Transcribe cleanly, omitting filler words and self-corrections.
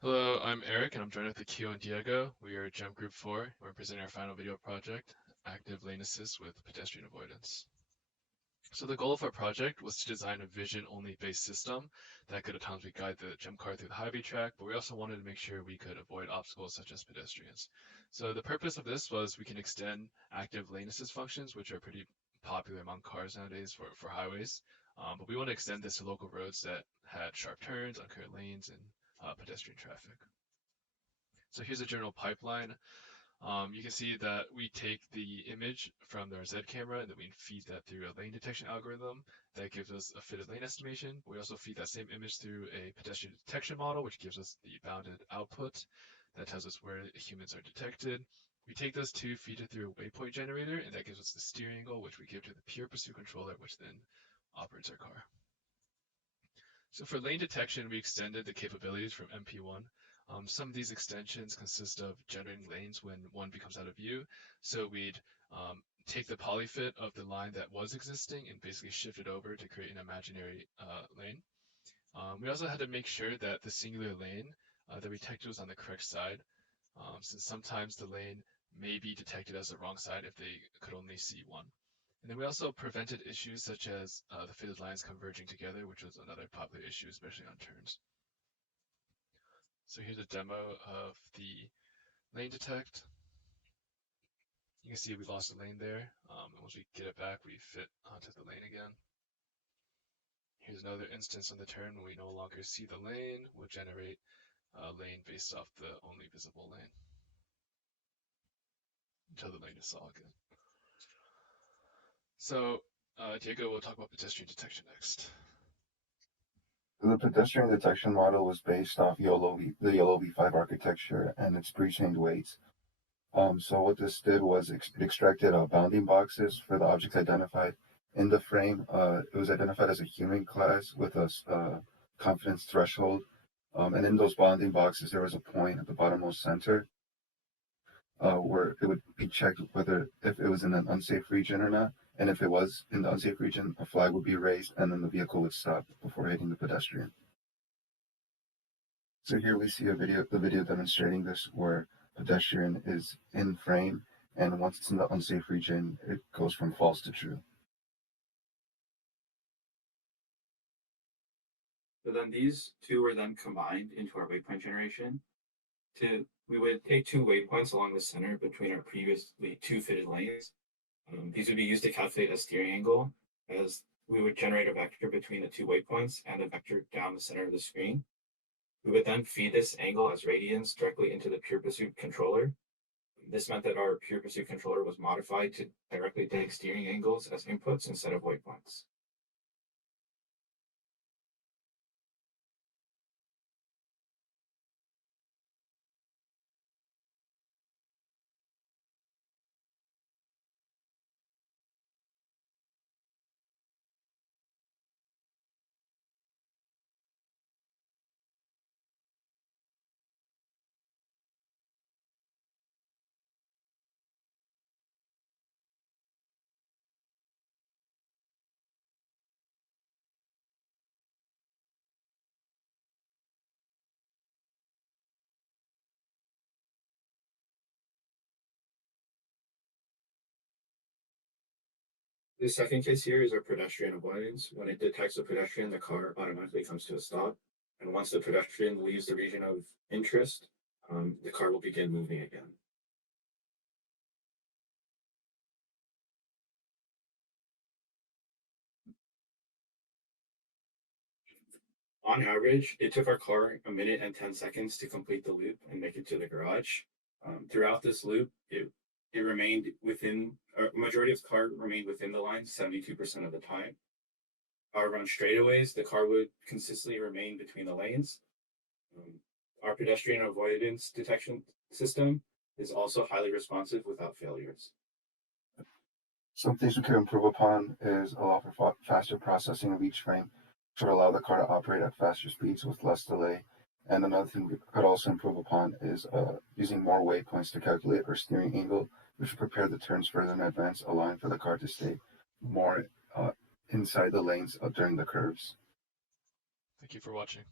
Hello, I'm Eric, and I'm joined with Akio and Diego. We are Gem Group 4, and we're presenting our final video project, Active Lane Assist with Pedestrian Avoidance. So the goal of our project was to design a vision-only based system that could autonomously guide the gem car through the highway track, but we also wanted to make sure we could avoid obstacles such as pedestrians. So the purpose of this was we can extend active lane assist functions, which are pretty popular among cars nowadays for highways. But we want to extend this to local roads that had sharp turns, uncurved lanes, and pedestrian traffic. So here's a general pipeline. You can see that we take the image from our Z camera and then we feed that through a lane detection algorithm that gives us a fitted lane estimation. We also feed that same image through a pedestrian detection model, which gives us the bounded output that tells us where humans are detected. We take those two, feed it through a waypoint generator, and that gives us the steering angle, which we give to the pure pursuit controller, which then operates our car. So for lane detection, we extended the capabilities from MP1. Some of these extensions consist of generating lanes when one becomes out of view. So we'd take the polyfit of the line that was existing and basically shift it over to create an imaginary lane. We also had to make sure that the singular lane that we detected was on the correct side, since sometimes the lane may be detected as the wrong side if they could only see one. And then we also prevented issues such as the fitted lines converging together, which was another popular issue, especially on turns. So here's a demo of the lane detect. You can see we lost a lane there, and once we get it back, we fit onto the lane again. Here's another instance on the turn when we no longer see the lane. We'll generate a lane based off the only visible lane until the lane is saw again. So Diego will talk about pedestrian detection next. The pedestrian detection model was based off the YOLO v5 architecture and its pre-trained weights. So what this did was it extracted bounding boxes for the objects identified in the frame. It was identified as a human class with a confidence threshold. And in those bounding boxes, there was a point at the bottommost center where it would be checked whether if it was in an unsafe region or not. And if it was in the unsafe region, a flag would be raised and then the vehicle would stop before hitting the pedestrian. So here we see the video demonstrating this where pedestrian is in frame, and once it's in the unsafe region, it goes from false to true. So then these two were then combined into our waypoint generation. We would take two waypoints along the center between our previously two fitted lanes. These would be used to calculate a steering angle, as we would generate a vector between the two waypoints and a vector down the center of the screen. We would then feed this angle as radians directly into the pure pursuit controller. This meant that our pure pursuit controller was modified to directly take steering angles as inputs instead of waypoints. The second case here is our pedestrian avoidance. When it detects a pedestrian, the car automatically comes to a stop. And once the pedestrian leaves the region of interest, the car will begin moving again. On average, it took our car a minute and 10 seconds to complete the loop and make it to the garage. Throughout this loop, it remained within, a majority of the car remained within the line 72% of the time. However, on straightaways, the car would consistently remain between the lanes. Our pedestrian avoidance detection system is also highly responsive without failures. Some things we could improve upon is allow for faster processing of each frame, which would allow the car to operate at faster speeds with less delay. And another thing we could also improve upon is using more waypoints to calculate our steering angle, which would prepare the turns further in advance, allowing for the car to stay more inside the lanes during the curves. Thank you for watching.